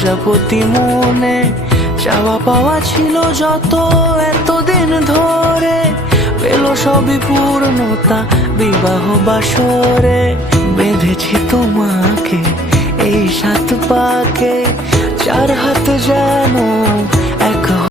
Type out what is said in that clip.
প্রজাপতি মনে চাওয়া পাওয়া ছিল যত এতদিন ধরে, পেল সবই পূর্ণতা বিবাহ বাসরে। বেঁধেছি তোমাকে এই 7 পাকে, 4 হাত যেন